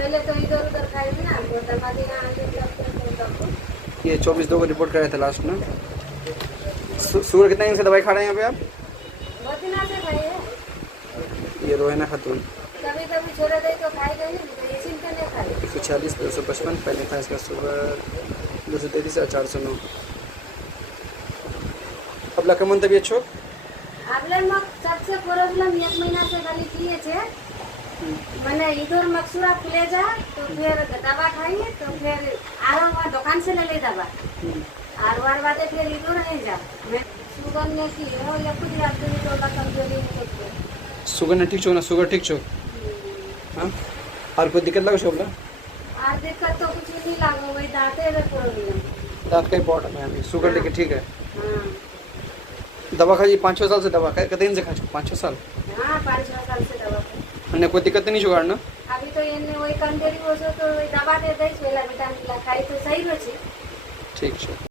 पहले तो इधर उधर खाएगी ना, वो दमादी यहाँ आके सबको। ये 24/2 को रिपोर्ट कराया था लास्ट में। शुगर कितने दिन से दवाई खा रहे हैं यहाँ पे आप? बहुत दिन से खाई है। ये रोहिना खातून कभी कभी छोड़ दे तो खाएगा नहीं, तो ये चिंता नहीं खाई। 146 255 पहले था इसका शुगर 233 और 409। आपला केमन तबियत छो? आपले मग सबसे प्रॉब्लम एक महीना से खाली किए थे, मैंने इधर मकसूरा खुले जा तो फिर दवा खाइए तो फिर आराम वहाँ दुकान से ले दवा और बार बातें फिर इधर नहीं जा। मैं शुगर ने की हो या खुद याद नहीं तो कमजोरी नहीं होती। शुगर ने ठीक छो ना? शुगर ठीक छो? हाँ। और कोई दिक्कत लगे छो? और दिक्कत तो कुछ नहीं लागो, वही दांते में प्रॉब्लम। दांत का इम्पोर्टेंट है। शुगर लेके ठीक है। हाँ दवा खाई 5-6 साल से दवा कितने दिन से खा? 5-6 साल। हाँ 5-6 साल से दवा खाई। अन्य कोई दिक्कत नहीं शुगर ना? अभी तो ये वही कमजोरी हो तो दवा दे दे, विटामिन खाई तो सही हो। ठीक है।